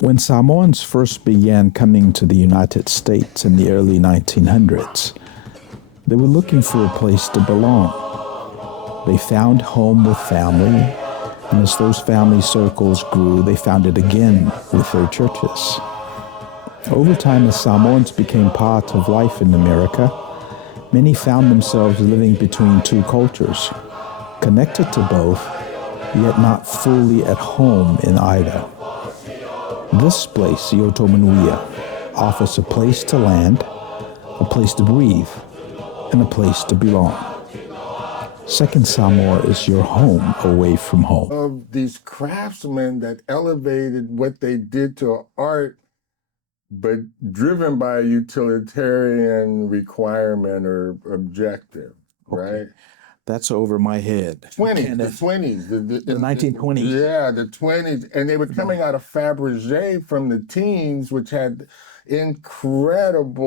When Samoans first began coming to the United States in the early 1900s, they were looking for a place to belong. They found home with family, and as those family circles grew, they found it again with their churches. Over time, as Samoans became part of life in America, many found themselves living between two cultures, connected to both, yet not fully at home in either. This place, Manuia, offers a place to land, a place to breathe, and a place to belong. Second Samoa is your home away from home. Of these craftsmen that elevated what they did to art, but driven by a utilitarian requirement or objective, right? That's over my head. Kenneth. The 1920s. Yeah, the 20s. And they were coming out of Fabergé from the teens, which had incredible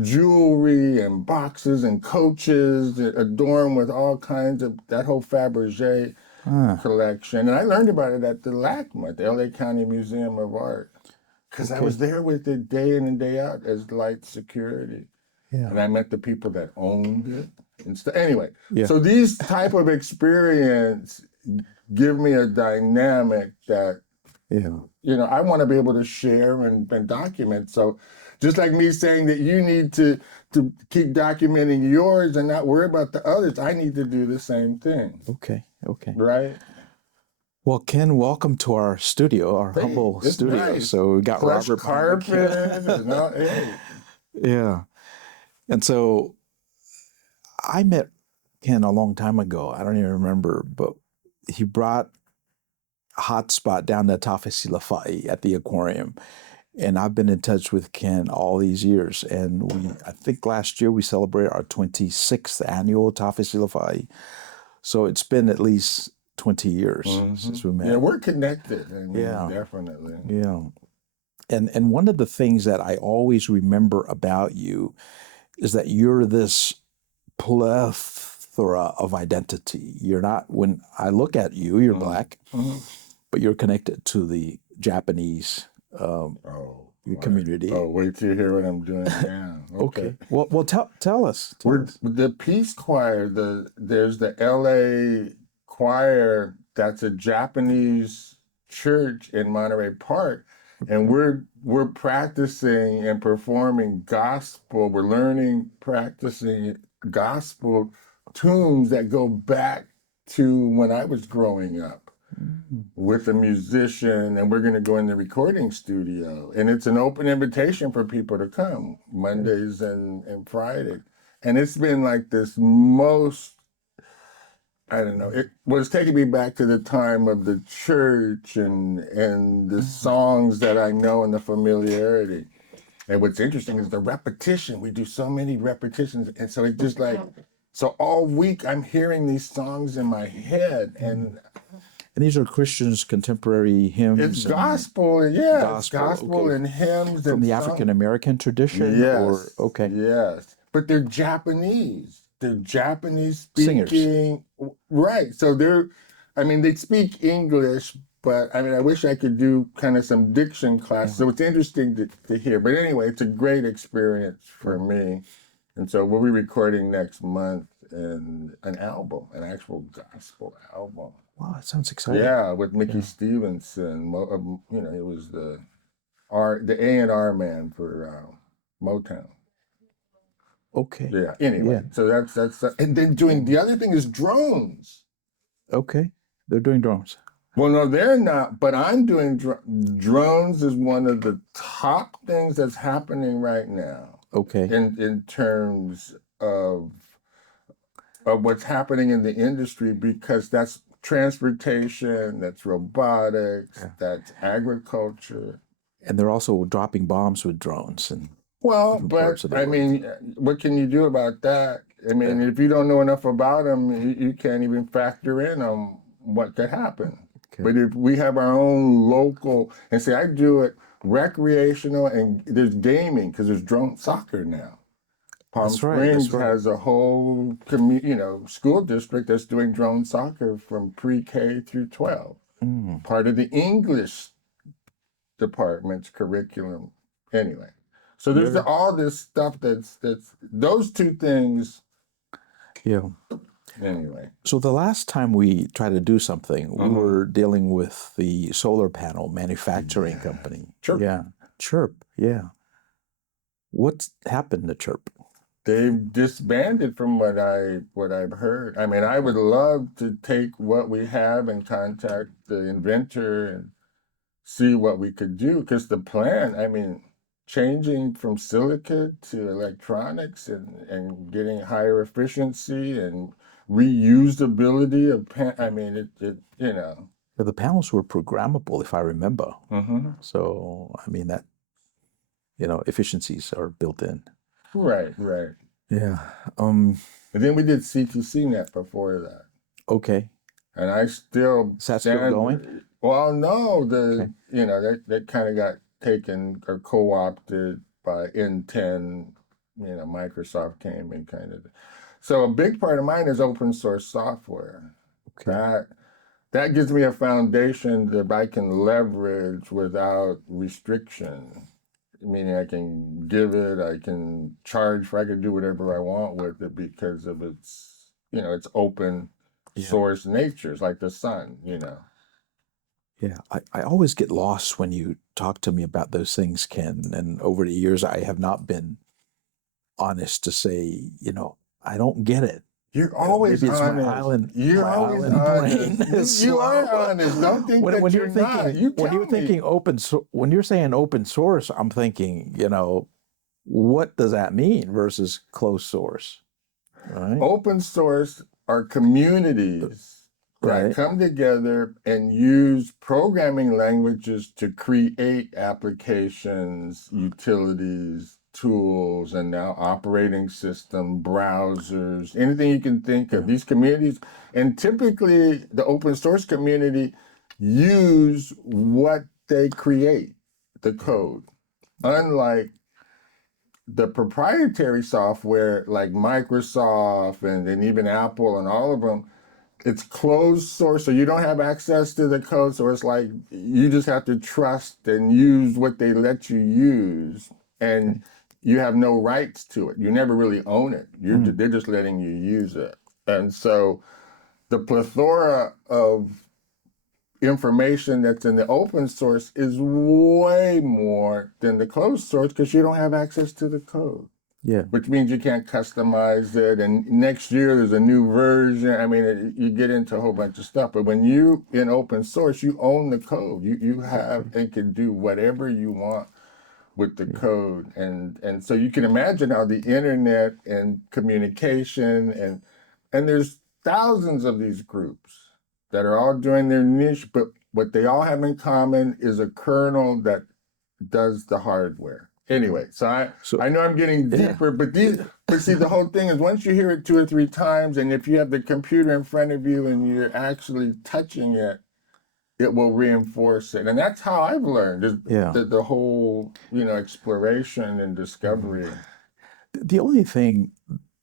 jewelry and boxes and coaches adorned with all kinds of, that whole Fabergé collection. And I learned about it at the LACMA, the LA County Museum of Art, because I was there with it day in and day out as light security. Yeah. And I met the people that owned it. Anyway, so these type of experience give me a dynamic that, I want to be able to share and document. So just like me saying that you need to keep documenting yours and not worry about the others, I need to do the same thing. Okay. Right? Well, Ken, welcome to our studio, our humble studio. Nice. So we got Plush Robert carpet. Yeah. And so I met Ken a long time ago. I don't even remember, but he brought a hot spot down to Talofa at the aquarium. And I've been in touch with Ken all these years. And I think last year we celebrated our 26th annual Talofa. So it's been at least 20 years since we met. Yeah, we're connected. Definitely. Yeah. And one of the things that I always remember about you is that you're this plethora of identity. You're not, when I look at you, you're black, but you're connected to the Japanese community. Oh, wait till you hear what I'm doing now. Okay. Well, tell us. The Peace Choir, there's the LA choir that's a Japanese church in Monterey Park. And we're practicing and performing gospel. We're learning, practicing gospel tunes that go back to when I was growing up with a musician, and we're going to go in the recording studio. And it's an open invitation for people to come Mondays and Fridays. And it's been like this I don't know. It was taking me back to the time of the church and the songs that I know and the familiarity. And what's interesting is the repetition. We do so many repetitions. And so it's just so all week I'm hearing these songs in my head. And these are Christians' contemporary hymns. It's gospel, gospel and hymns. From the African American tradition? Yes. Yes. But they're Japanese. They're Japanese speaking. Singers. Right. So they speak English, but I wish I could do kind of some diction class. So it's interesting to hear. But anyway, it's a great experience for me. And so we'll be recording next month an album, an actual gospel album. Wow, that sounds exciting. Yeah, with Mickey Stevenson. He was the A&R man for Motown. Okay. Yeah. Anyway, so that's and then doing the other thing is drones. Okay, they're doing drones. Well, no, they're not. But I'm doing drones. Is one of the top things that's happening right now. Okay. In terms of what's happening in the industry, because that's transportation, that's robotics, that's agriculture, and they're also dropping bombs with drones and. Well, but what can you do about that? If you don't know enough about them, you can't even factor in on what could happen. Okay. But if we have our own local, and say I do it recreational, and there's gaming because there's drone soccer now. Palm Springs has a whole school district that's doing drone soccer from pre-K through 12. Part of the English departments, curriculum. Anyway, so there's all this stuff that's those two things. Yeah. Anyway. So the last time we tried to do something, we were dealing with the solar panel manufacturing company. Chirp. Yeah. Chirp. Yeah. What's happened to Chirp? They've disbanded from what I've heard. I mean, I would love to take what we have and contact the inventor and see what we could do, because the plan, I mean, changing from silica to electronics and getting higher efficiency and reusability of I mean, it you know. The panels were programmable, if I remember. Mm-hmm. So, I mean, that, efficiencies are built in. Right. Yeah. And then we did CTCnet before that. Okay. And I still Is that still going? Well, no, that kind of got taken or co-opted by N10. Microsoft came and kind of. So a big part of mine is open source software. Okay. That gives me a foundation that I can leverage without restriction. Meaning I can give it, I can charge for, I can do whatever I want with it because of its, its open source natures, like the sun, Yeah, I always get lost when you talk to me about those things, Ken. And over the years, I have not been honest to say, I don't get it. You're always maybe it's honest. my island. You're always honest. You are honest. Don't think that you're not. When you're saying open source, I'm thinking, what does that mean versus closed source? Right? Open source are communities that come together and use programming languages to create applications, utilities, tools, and now operating system, browsers, anything you can think of. These communities, and typically the open source community use what they create, the code. Unlike the proprietary software like Microsoft and even Apple and all of them, it's closed source, so you don't have access to the code. So it's like you just have to trust and use what they let you use, and you have no rights to it. You never really own it. They're just letting you use it. And so the plethora of information that's in the open source is way more than the closed source because you don't have access to the code. Yeah. Which means you can't customize it. And next year there's a new version. I mean, you get into a whole bunch of stuff. But when you in open source, you own the code. You have and can do whatever you want with the code. And so you can imagine how the internet and communication and there's thousands of these groups that are all doing their niche, but what they all have in common is a kernel that does the hardware. Anyway, so I know I'm getting deeper, but see, the whole thing is once you hear it 2 or 3 times, and if you have the computer in front of you and you're actually touching it, it will reinforce it. And that's how I've learned the whole, exploration and discovery. The only thing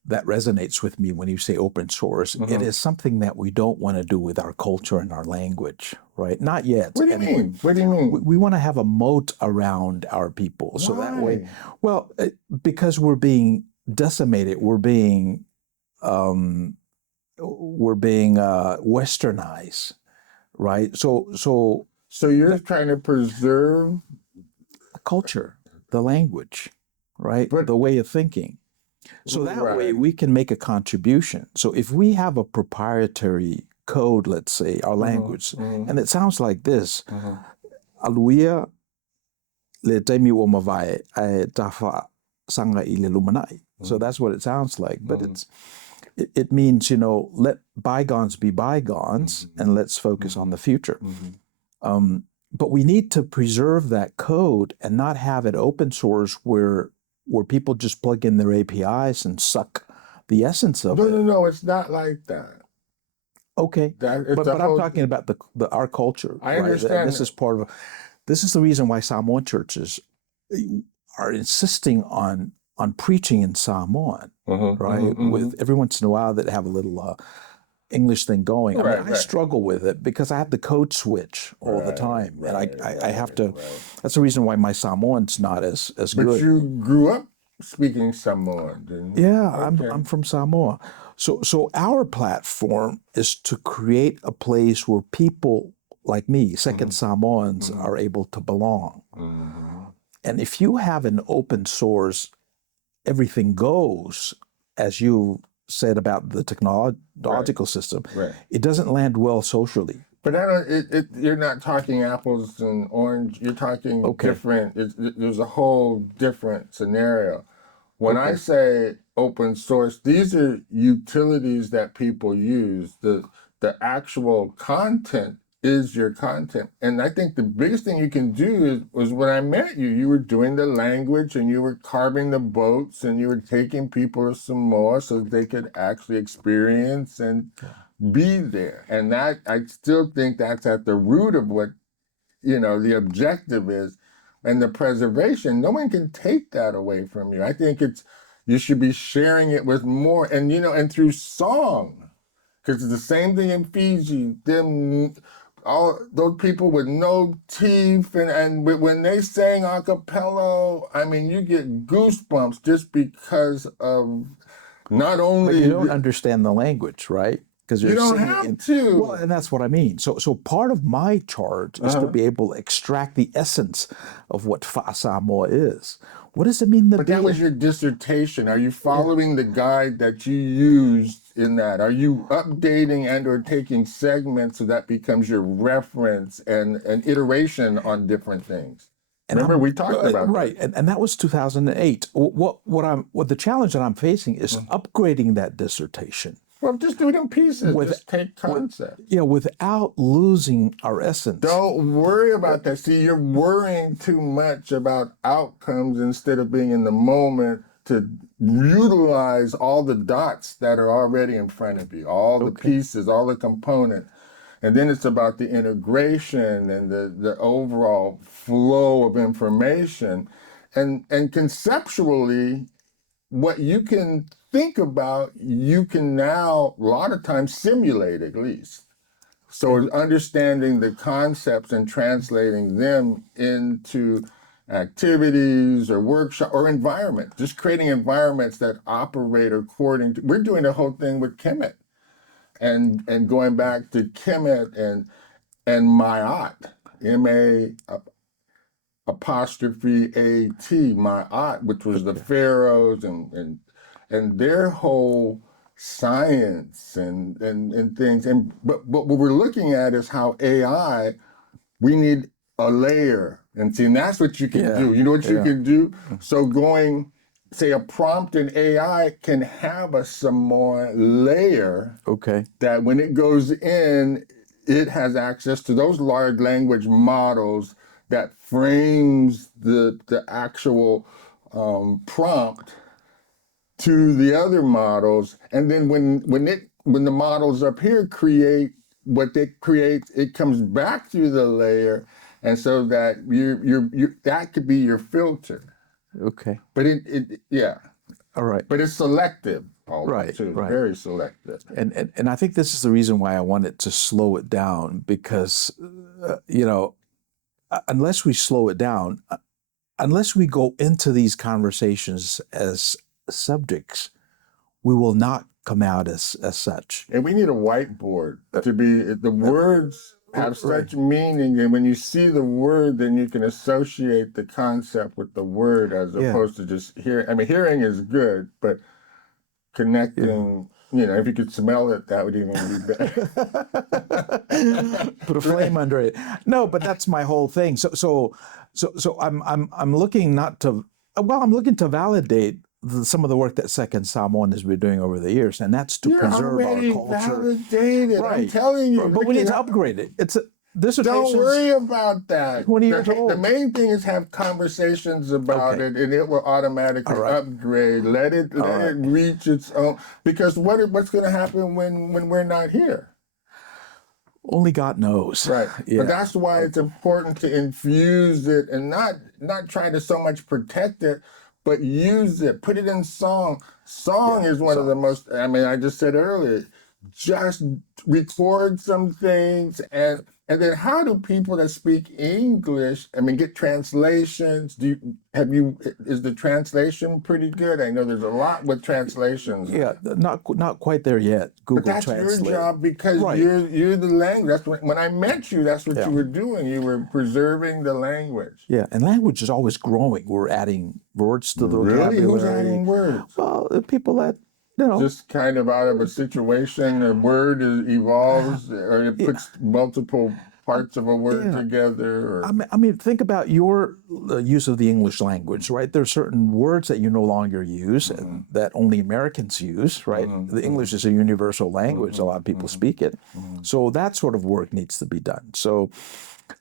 that resonates with me when you say open source, it is something that we don't want to do with our culture and our language, right? Not yet. What do you mean? What do you mean? We want to have a moat around our people. So that way, because we're being decimated, we're being westernized, right? So you're trying to preserve the culture, the language, right? The way of thinking. So that way we can make a contribution. So if we have a proprietary code, let's say, our language, and it sounds like this, Aluia le taimi o mawai ai tafa sanga I le lumanai. So that's what it sounds like. But it means, let bygones be bygones and let's focus on the future. But we need to preserve that code and not have it open source where people just plug in their APIs and suck the essence of it. No, it's not like that. Okay, but I'm talking about our culture. I understand. This is this is the reason why Samoan churches are insisting on preaching in Samoan, right? With every once in a while that have a little English thing going. I mean, Right, I right. struggle with it because I have the code switch all the time, and I have to. Right. That's the reason why my Samoan's not as But good. you grew up speaking Samoan, didn't you? Yeah, Okay. I'm from Samoa. So our platform is to create a place where people like me, second Samoans, are able to belong. And if you have an open source, everything goes, as you said about the technological system, Right. it doesn't land well socially. But I don't. You're not talking apples and orange. You're talking different. There's a whole different scenario. When I say open source, these are utilities that people use. The actual content is your content. And I think the biggest thing you can do was when I met you, you were doing the language and you were carving the boats and you were taking people to Samoa so they could actually experience and be there. And that, I still think that's at the root of what, the objective is. And the preservation, no one can take that away from you. I think you should be sharing it with more, and and through song, because it's the same thing in Fiji. All those people with no teeth, and when they sang a cappella, I mean, you get goosebumps just because of not only. But you don't understand the language, right? Because You don't have to. Well, and that's what I mean. So part of my charge is to be able to extract the essence of what Samoa is. What does it mean to But be? that was your dissertation. Are you following the guide that you used in that? Are you updating and or taking segments so that becomes your reference and an iteration on different things? Remember, we talked about right, that. and that was 2008. What the challenge that I'm facing is upgrading that dissertation. Well, just do it in pieces. Just take concepts. Without losing our essence. Don't worry about that. See, you're worrying too much about outcomes instead of being in the moment to utilize all the dots that are already in front of you, all the pieces, all the components. And then it's about the integration and the overall flow of information. And conceptually, what you can think about, you can now, a lot of times, simulate at least. So understanding the concepts and translating them into activities or workshop or environment, just creating environments that operate according to, we're doing the whole thing with Kenneth and going back to Kenneth and Ma'at, M-A apostrophe A-T, Ma'at, which was the pharaohs and their whole science and things. But what we're looking at is how AI, we need a layer. And see, and that's what you can do. You know what you can do? So going, say, a prompt in AI can have a Samoan layer that when it goes in, it has access to those large language models that frames the actual prompt to the other models, and then when the models up here create what they create, it comes back through the layer, and so that you that could be your filter. But All right. But it's selective, Right. Very selective. And I think this is the reason why I wanted to slow it down, because unless we slow it down, unless we go into these conversations as subjects, we will not come out as such. And we need a whiteboard to be, the words have such meaning, and when you see the word, then you can associate the concept with the word as opposed to just hearing. I mean, hearing is good, but connecting, if you could smell it, that would even be better. Put a flame under it. No, but that's my whole thing. So I'm looking I'm looking to validate some of the work that Second Samoan has been doing over the years, and that's to preserve our culture. Validated. Right. I'm telling you. But we need to upgrade it. It's a Don't worry about that. 20 years old. The main thing is have conversations about it, and it will automatically upgrade. Let it reach its own. Because what's going to happen when we're not here? Only God knows. Right. But that's why it's important to infuse it and not try to so much protect it, but use it. Put it in song. Song is one of the most, I just said earlier, just record some things, and then how do people that speak English, I mean, get translations? Is the translation pretty good? I know there's a lot with translations. Yeah, not quite there yet. But Google that's Translate. your job because Right. you're the language. That's when I met you. That's what Yeah. you were doing. You were preserving the language. Yeah, and language is always growing. We're adding words to the Really, vocabulary. who's adding words? Well, the people that Just kind of out of a situation, a word evolves, or it puts multiple parts of a word together. Or... I mean, think about your use of the English language, right? There are certain words that you no longer use and that only Americans use, right? The English is a universal language. A lot of people speak it. So that sort of work needs to be done. So,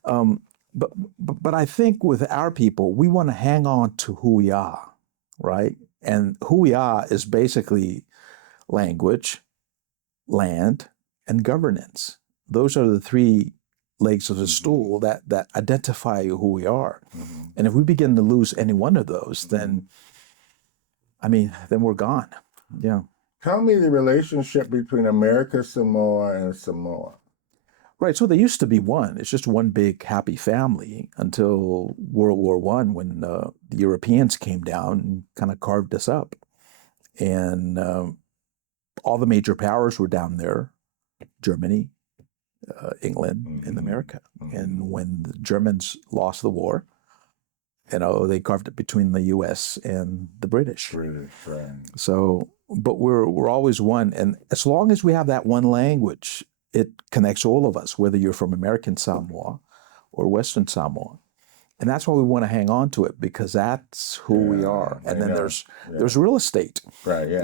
but I think with our people, we want to hang on to who we are, right? And who we are is basically language, land, and governance. Those are the three legs of the stool that identify who we are. And if we begin to lose any one of those, then we're gone. Yeah. Tell me the relationship between America Samoa and Samoa. Right. So they used to be one. It's just one big happy family until World War I, when the Europeans came down and kind of carved us up. And all the major powers were down there: Germany, England, and America. And when the Germans lost the war, they carved it between the U.S. and the British. British, right. So, but we're always one. And as long as we have that one language, it connects all of us, whether you're from American Samoa or Western Samoa. And that's why we want to hang on to it, because that's who we are. And then there's real estate. Right, yeah.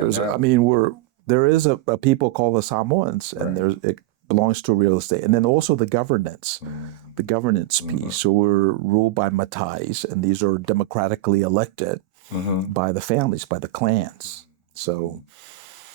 There is a people called the Samoans, and it belongs to real estate. And then also the governance piece. So we're ruled by matais, and these are democratically elected by the families, by the clans. So,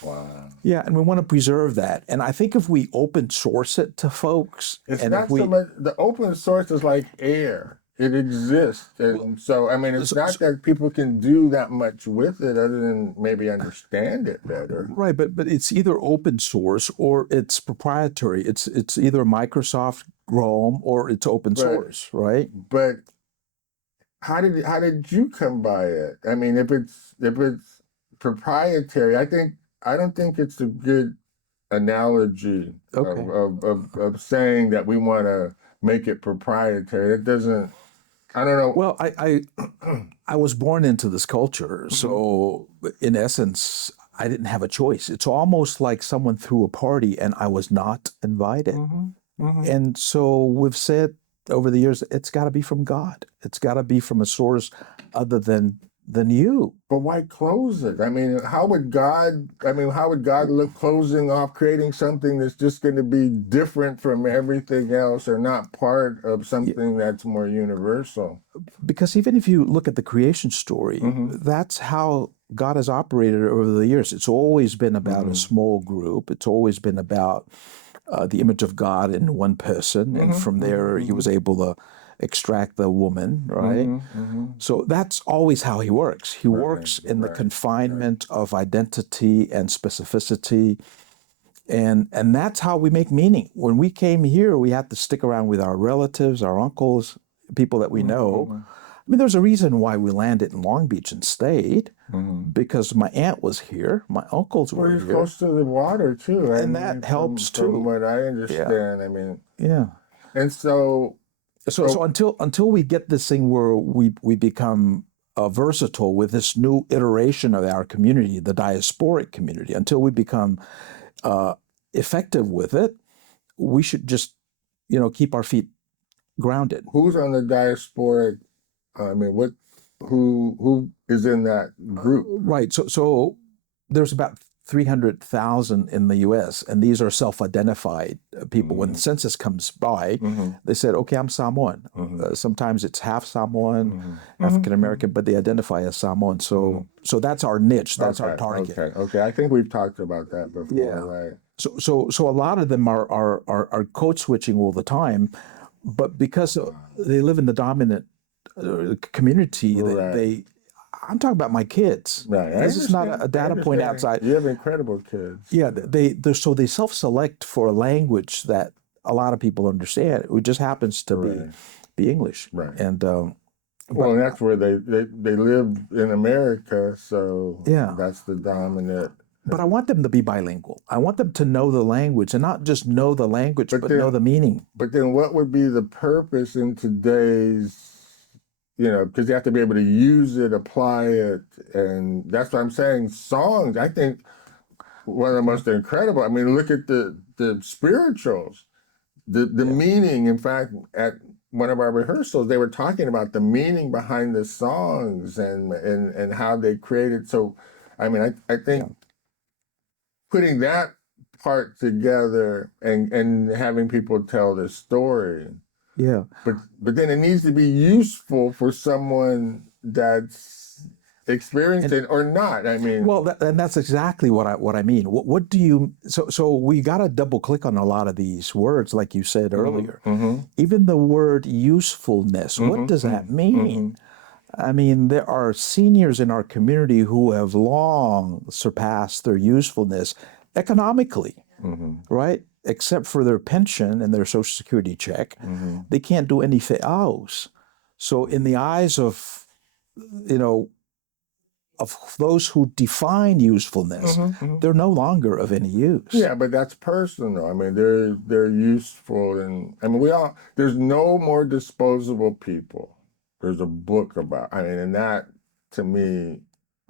wow. Yeah, and we want to preserve that. And I think if we open source it to folks, the open source is like air. It exists. And so, it's not that people can do that much with it other than maybe understand it better. Right, but it's either open source or it's proprietary. It's either Microsoft Chrome or it's open source, right? But how did you come by it? I mean, if it's proprietary, I don't think it's a good analogy of saying that we want to make it proprietary. It doesn't. I don't know. Well, I was born into this culture, so in essence, I didn't have a choice. It's almost like someone threw a party and I was not invited. And so we've said over the years, it's got to be from God. It's got to be from a source other than you. But why close it? I mean, how would God look closing off, creating something that's just going to be different from everything else, or not part of something that's more universal? Because even if you look at the creation story, that's how God has operated over the years. It's always been about a small group. It's always been about the image of God in one person. And from there, he was able to extract the woman, right? So that's always how he works. He works in the confinement of identity and specificity. And that's how we make meaning. When we came here, we had to stick around with our relatives, our uncles, people that we know. I mean, there's a reason why we landed in Long Beach and stayed, because my aunt was here, my uncles were here. Close to the water too, and that helps too. From what I understand, and so until we get this thing where we become versatile with this new iteration of our community, the diasporic community, until we become effective with it, we should just keep our feet grounded. Who's on the diasporic? Who is in that group? Right. So there's about 300,000 in the U.S., and these are self-identified people. When the census comes by, they said, okay, I'm Samoan. Sometimes it's half Samoan, African American, but they identify as Samoan. So that's our niche. That's our target. Okay. I think we've talked about that before, right? So a lot of them are code switching all the time, but because they live in the dominant community, I'm talking about my kids. Right. This is not a data point outside. You have incredible kids. Yeah, they self-select for a language that a lot of people understand. It just happens to be English. Right. And well, and that's where they live in America, so yeah, that's the dominant. But I want them to be bilingual. I want them to know the language, and not just know the language, but know the meaning. But then what would be the purpose in today's, because you have to be able to use it, apply it, and that's what I'm saying. Songs, I think, one of the most incredible. I mean, look at the spirituals, the meaning. In fact, at one of our rehearsals, they were talking about the meaning behind the songs and how they created. So, I mean, I think putting that part together and having people tell the story. Yeah. But then it needs to be useful for someone that's experienced it or not. I mean, well, and that's exactly what I mean. What do you? So we got to double click on a lot of these words, like you said earlier. Even the word usefulness. What does that mean? I mean, there are seniors in our community who have long surpassed their usefulness economically, right? Except for their pension and their Social Security check, they can't do anything else. So, in the eyes of, of those who define usefulness, they're no longer of any use. Yeah, but that's personal. I mean, they're useful, and I mean, there's no more disposable people. There's a book about, and that to me,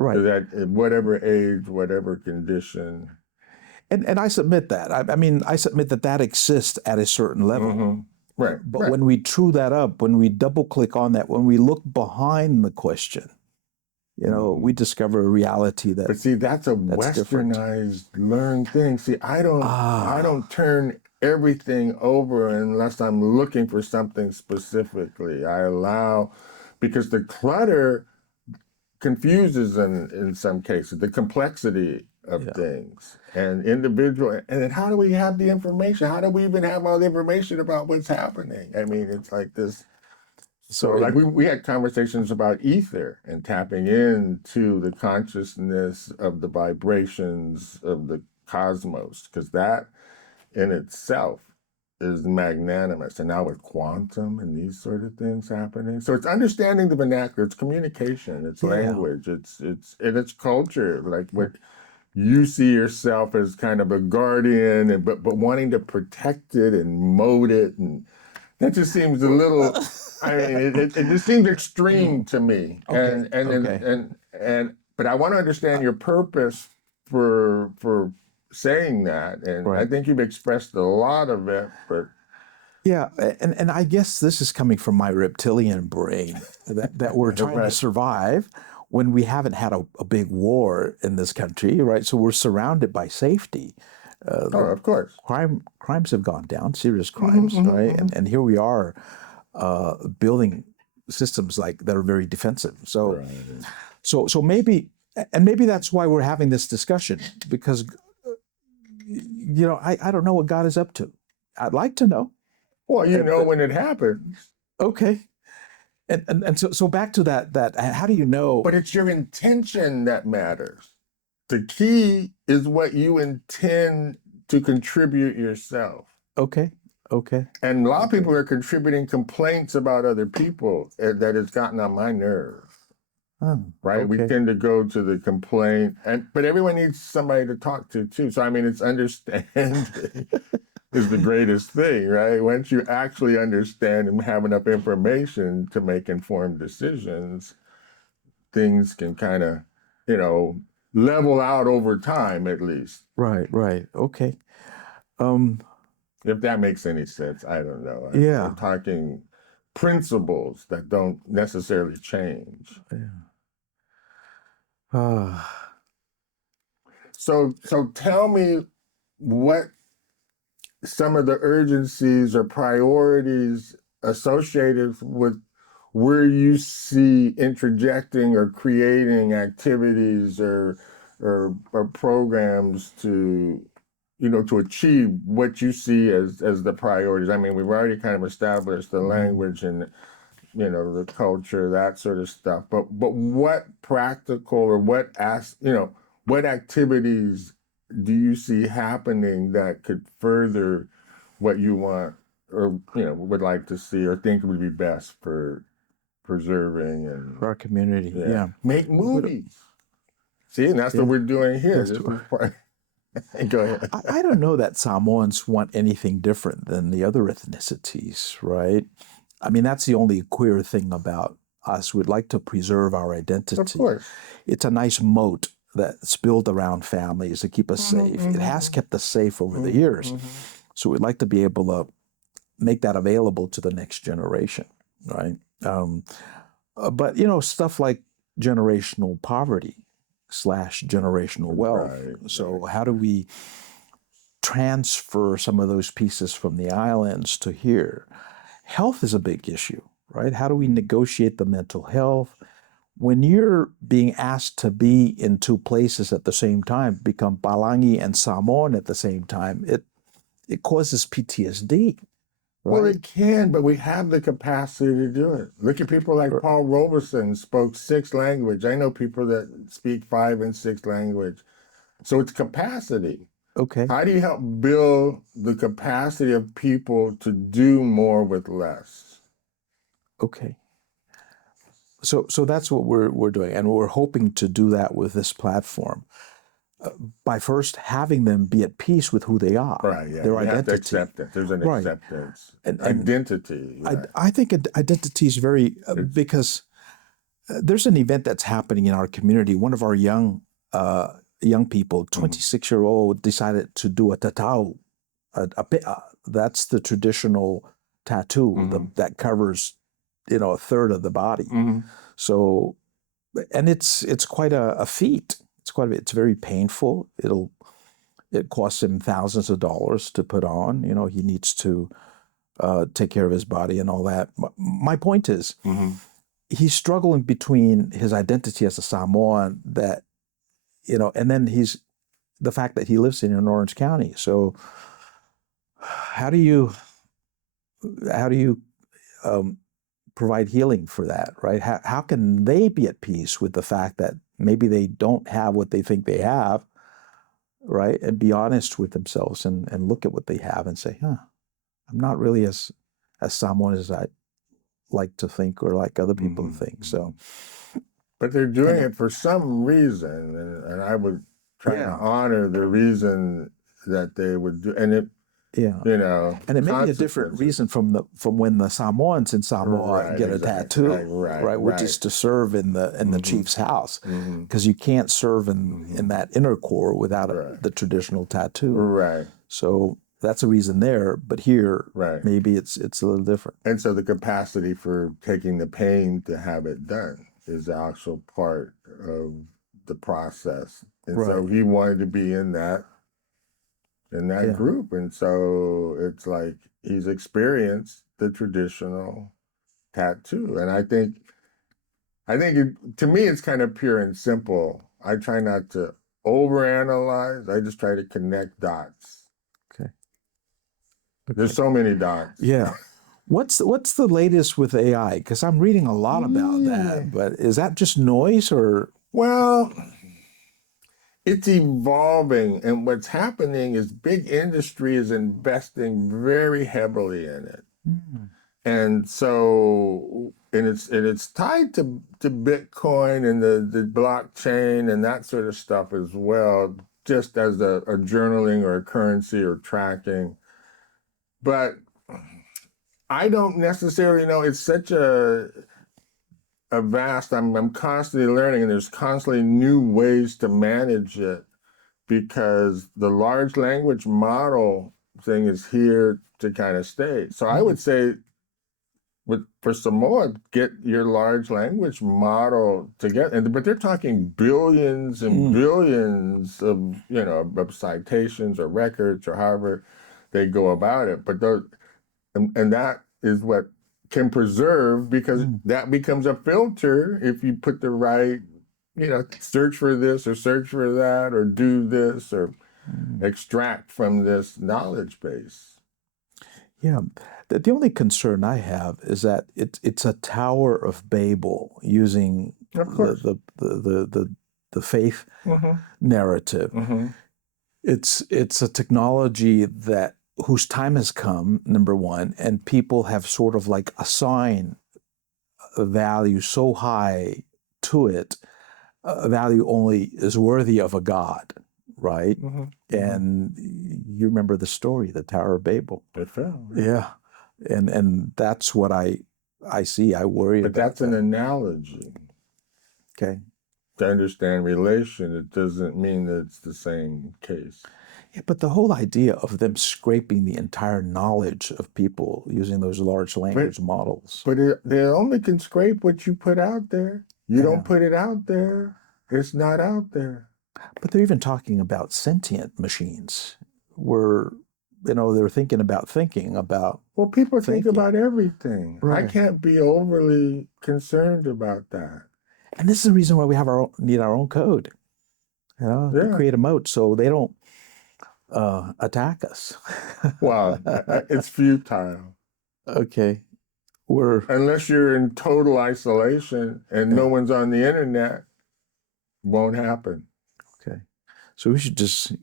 is that at whatever age, whatever condition. And I submit that. I mean, I submit that exists at a certain level. Right. But when we true that up, when we double click on that, when we look behind the question, we discover a reality that. But see, that's westernized, learned thing. See, I don't turn everything over unless I'm looking for something specifically. I allow, because the clutter confuses in some cases, the complexity of things and individual. And then how do we have the information? How do we even have all the information about what's happening? I mean, it's like this. So like we had conversations about ether and tapping into the consciousness of the vibrations of the cosmos, because that in itself is magnanimous. And now with quantum and these sort of things happening. So it's understanding the vernacular, it's communication, it's language, it's culture, like what you see yourself as kind of a guardian, but wanting to protect it and mold it, and that just seems a little. I mean, it just seems extreme to me. But I want to understand your purpose for saying that, and I think you've expressed a lot of it. But and I guess this is coming from my reptilian brain that we're trying to survive when we haven't had a big war in this country, right? So we're surrounded by safety. Of course, crimes have gone down, serious crimes, right? And here we are building systems that are very defensive. So, so maybe that's why we're having this discussion, because I don't know what God is up to. I'd like to know. Well, when it happens. Okay. And so back to that, how do you know? But it's your intention that matters. The key is what you intend to contribute yourself. Okay. And a lot of people are contributing complaints about other people that has gotten on my nerves. Right? We tend to go to the complaint, but everyone needs somebody to talk to too. So I mean, it's understanding is the greatest thing, right? Once you actually understand and have enough information to make informed decisions, things can kind of, level out over time at least. Right. Okay. If that makes any sense, I don't know. I'm talking principles that don't necessarily change. So tell me what some of the urgencies or priorities associated with where you see interjecting or creating activities or programs to achieve what you see as the priorities. I mean, we've already kind of established the language and the culture, that sort of stuff. But what practical or what activities do you see happening that could further what you want or would like to see or think would be best for preserving and For our community, yeah. make movies? See, and that's what we're doing here. Go ahead. I don't know that Samoans want anything different than the other ethnicities, right? I mean, that's the only queer thing about us. We'd like to preserve our identity. Of course. It's a nice moat that's built around families to keep us safe. It has kept us safe over the years. So we'd like to be able to make that available to the next generation, right? But, stuff like generational poverty / generational wealth. Right, So how do we transfer some of those pieces from the islands to here? Health is a big issue, right? How do we negotiate the mental health? When you're being asked to be in two places at the same time, become Palangi and Samoan at the same time, it causes PTSD. Right? Well, it can, but we have the capacity to do it. Look at people like Paul Robeson, spoke 6 languages. I know people that speak 5 and 6 languages. So it's capacity. Okay. How do you help build the capacity of people to do more with less? Okay. So that's what we're doing, and we're hoping to do that with this platform. By first having them be at peace with who they are, right? Yeah, their you identity. have to accept it. There's an acceptance, and identity. Right. I think identity is very because there's an event that's happening in our community. One of our young people, 26-year-old, decided to do a tatau. That's the traditional tattoo that covers, a third of the body. So, and it's quite a feat. It's very painful. It costs him thousands of dollars to put on. He needs to take care of his body and all that. My point is, he's struggling between his identity as a Samoan and then the fact that he lives in Orange County. So how do you provide healing for that, right? How can they be at peace with the fact that maybe they don't have what they think they have, right? And be honest with themselves and look at what they have and say, I'm not really as Samoan as I like to think or like other people think. So, but they're doing it for some reason, and I would try to honor the reason that they would do, and it. And it may be a different reason from when the Samoans in Samoa get a tattoo, which is to serve in the chief's house, because you can't serve in that inner core without the traditional tattoo. Right. So that's a reason there, but here maybe it's a little different. And so the capacity for taking the pain to have it done is the actual part of the process, and so he wanted to be in that group. And so it's like he's experienced the traditional tattoo. And I think to me, it's kind of pure and simple. I try not to overanalyze. I just try to connect dots. Okay. There's so many dots. Yeah. What's the latest with AI? Because I'm reading a lot about that, but is that just noise or? Well, it's evolving, and what's happening is big industry is investing very heavily in it, and so it's tied to Bitcoin and the blockchain and that sort of stuff as well, just as a journaling or a currency or tracking. But I don't necessarily know. It's such a vast, I'm constantly learning, and there's constantly new ways to manage it, because the large language model thing is here to kind of stay. So I would say for Samoa, get your large language model together, but they're talking billions and billions of citations or records or however they go about it. But and that is what can preserve, because that becomes a filter if you put the right, search for this or search for that or do this or extract from this knowledge base. Yeah, The only concern I have is that it's a Tower of Babel using the faith narrative. It's a technology that whose time has come, number one, and people have sort of like assigned a value so high to it, a value only is worthy of a god, right? And you remember the story, the Tower of Babel. It fell. Right? Yeah. And that's what I see. I worry about But that's an analogy. Okay. To understand relation, it doesn't mean that it's the same case. Yeah, but the whole idea of them scraping the entire knowledge of people using those large language models. But they only can scrape what you put out there. You don't put it out there, it's not out there. But they're even talking about sentient machines where, they're thinking about. Well, people think about everything. Right. I can't be overly concerned about that. And this is the reason why we need our own code, to create a moat so they don't attack us. Well, it's futile. Okay. Unless you're in total isolation and no one's on the internet, won't happen. Okay. So we should just,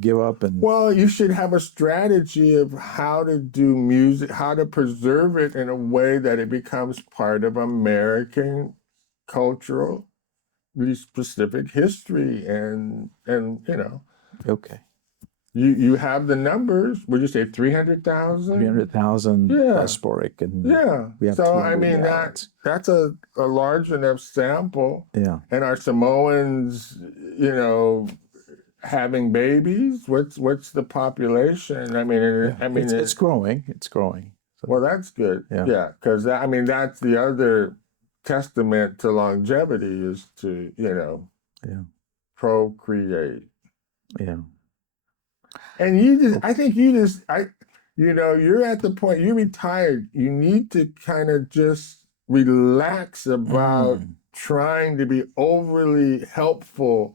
give up and... Well, you should have a strategy of how to do music, how to preserve it in a way that it becomes part of American cultural, really specific history and Okay. You have the numbers. Would you say 300,000? 300,000 diasporic. And we have so, I mean, that's a large enough sample. Yeah. And are Samoans, having babies? What's the population? I mean, it's growing. It's growing. So, well, that's good. Yeah. Because, that's the other testament to longevity is to, procreate. Yeah. And you're at the point, you're retired. You need to kind of just relax about trying to be overly helpful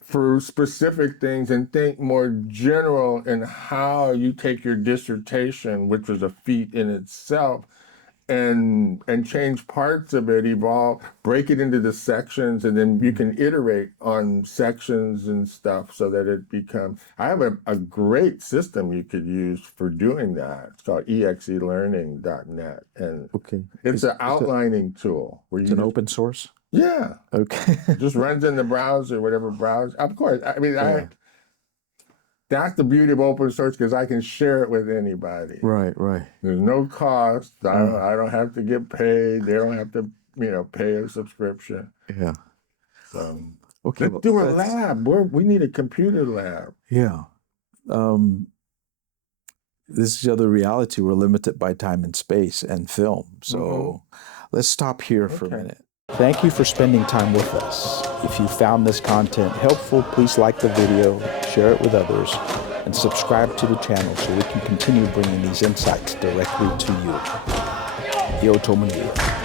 for specific things and think more general in how you take your dissertation, which was a feat in itself, and change parts of it, evolve, break it into the sections, and then you can iterate on sections and stuff so that it becomes... I have a great system you could use for doing that. It's called exelearning.net. And it's an outlining tool. It's an open source? Yeah. Okay. Just runs in the browser, whatever browser. Of course. I mean, that's the beauty of open source because I can share it with anybody. Right. There's no cost. I don't have to get paid. They don't have to, pay a subscription. Yeah. So, let's do a lab. We need a computer lab. Yeah. This is the other reality. We're limited by time and space and film. So let's stop here for a minute. Thank you for spending time with us. If you found this content helpful, please like the video, share it with others, and subscribe to the channel so we can continue bringing these insights directly to you. Manuia.